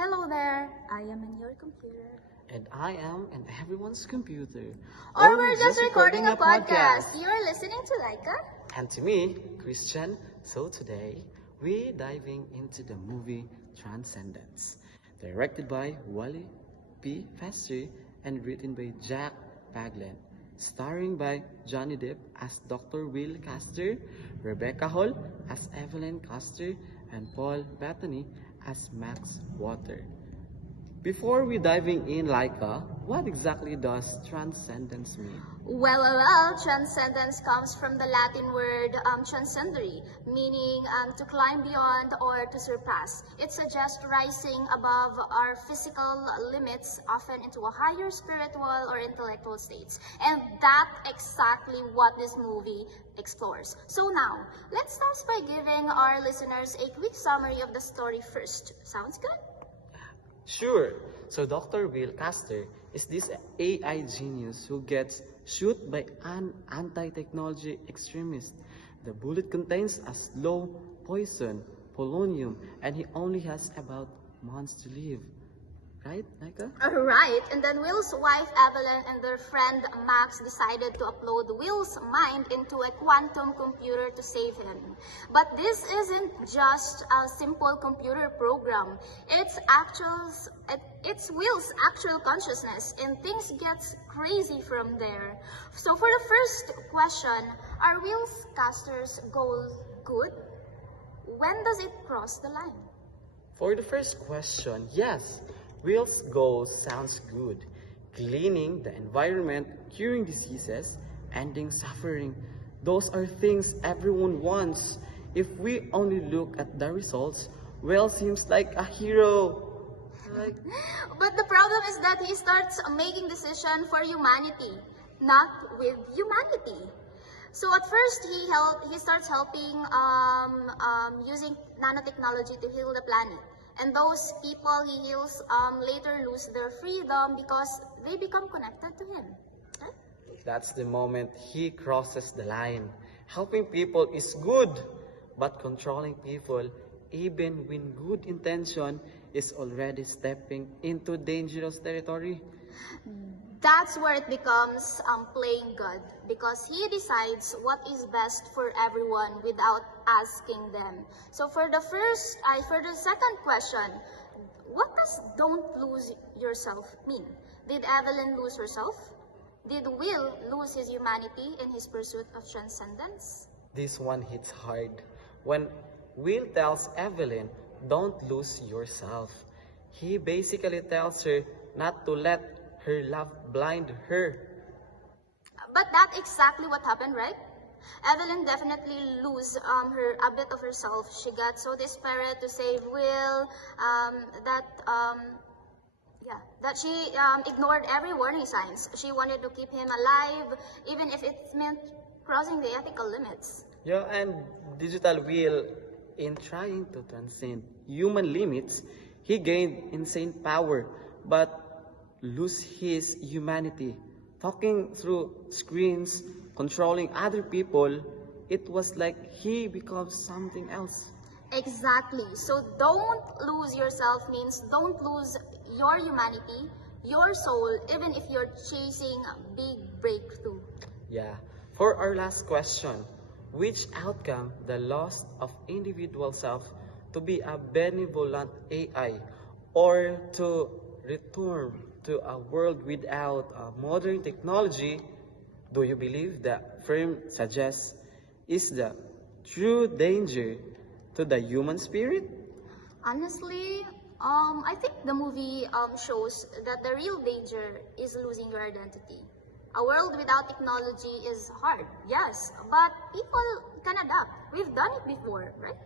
Hello there, I am in your computer. And I am in everyone's computer. Or we're just recording a podcast. You're listening to Laika? And to me, Christian. So today, we're diving into the movie Transcendence, directed by Wally P. Fester and written by Jack Paglen, starring by Johnny Depp as Dr. Will Castor, Rebecca Hall as Evelyn Castor, and Paul Bettany as Max Water. Before we diving in, Laika, what exactly does transcendence mean? Well, transcendence comes from the Latin word transcendere, meaning to climb beyond or to surpass. It suggests rising above our physical limits, often into a higher spiritual or intellectual states. And that's exactly what this movie explores. So now, let's start by giving our listeners a quick summary of the story first. Sounds good? Sure. So Dr. Will Castor is this AI genius who gets shot by an anti-technology extremist. The bullet contains a slow poison, polonium, and he only has about months to live. Right, Nika? Right, and then Will's wife Evelyn and their friend Max decided to upload Will's mind into a quantum computer to save him. But this isn't just a simple computer program. It's Will's actual consciousness, and things get crazy from there. So for the first question, are Will's Castor's goal good? When does it cross the line? For the first question, yes. Will's goal sounds good. Cleaning the environment, curing diseases, ending suffering. Those are things everyone wants. If we only look at the results, Will seems like a hero. But the problem is that he starts making decisions for humanity, not with humanity. So at first he starts helping using nanotechnology to heal the planet. And those people he heals later lose their freedom because they become connected to him. Right? That's the moment he crosses the line. Helping people is good, but controlling people, even with good intention, is already stepping into dangerous territory. That's where it becomes playing God, because he decides what is best for everyone without asking them. So for the second question, what does "don't lose yourself" mean? Did Evelyn lose herself? Did Will lose his humanity in his pursuit of transcendence? This one hits hard. When Will tells Evelyn, don't lose yourself, he basically tells her not to let her love blind her. But that's exactly what happened, right? Evelyn definitely lose a bit of herself. She got so desperate to save Will that she ignored every warning signs. She wanted to keep him alive, even if it meant crossing the ethical limits. Yeah, and digital Will, in trying to transcend human limits, he gained insane power, but lose his humanity. Talking through screens, controlling other people, it was like he becomes something else. Exactly. So don't lose yourself means don't lose your humanity, your soul, even if you're chasing a big breakthrough. Yeah. For our last question, which outcome the loss of individual self to be a benevolent AI or to return to a world without modern technology, do you believe the film suggests is the true danger to the human spirit? Honestly, I think the movie shows that the real danger is losing your identity. A world without technology is hard, yes, but people can adapt. We've done it before, right?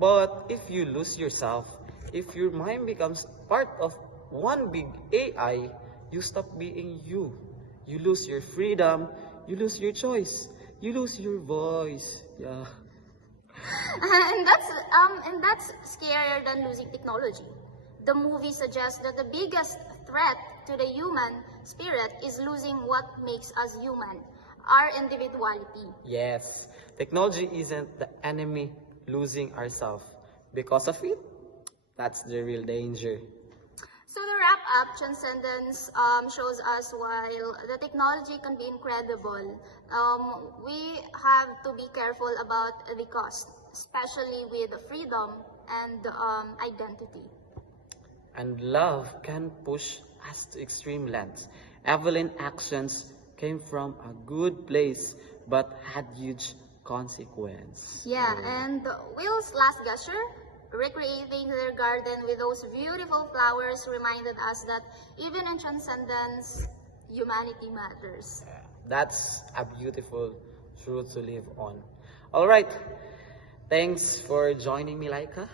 But if you lose yourself, if your mind becomes part of one big AI, you stop being you. You lose your freedom, you lose your choice, you lose your voice. Yeah. And that's scarier than losing technology. The movie suggests that the biggest threat to the human spirit is losing what makes us human, our individuality. Yes, technology isn't the enemy, losing ourselves. Because of it, that's the real danger. So to wrap up, Transcendence shows us while the technology can be incredible, we have to be careful about the cost, especially with freedom and identity. And love can push us to extreme lengths. Evelyn's actions came from a good place but had huge consequence. Yeah, and Will's last gesture, recreating their garden with those beautiful flowers, reminded us that even in transcendence, humanity matters. That's a beautiful truth to live on. All right. Thanks for joining me, Laika.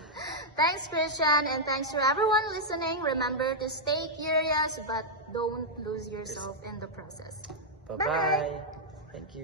Thanks, Christian, and thanks for everyone listening. Remember to stay curious, but don't lose yourself in the process. Bye-bye. Thank you.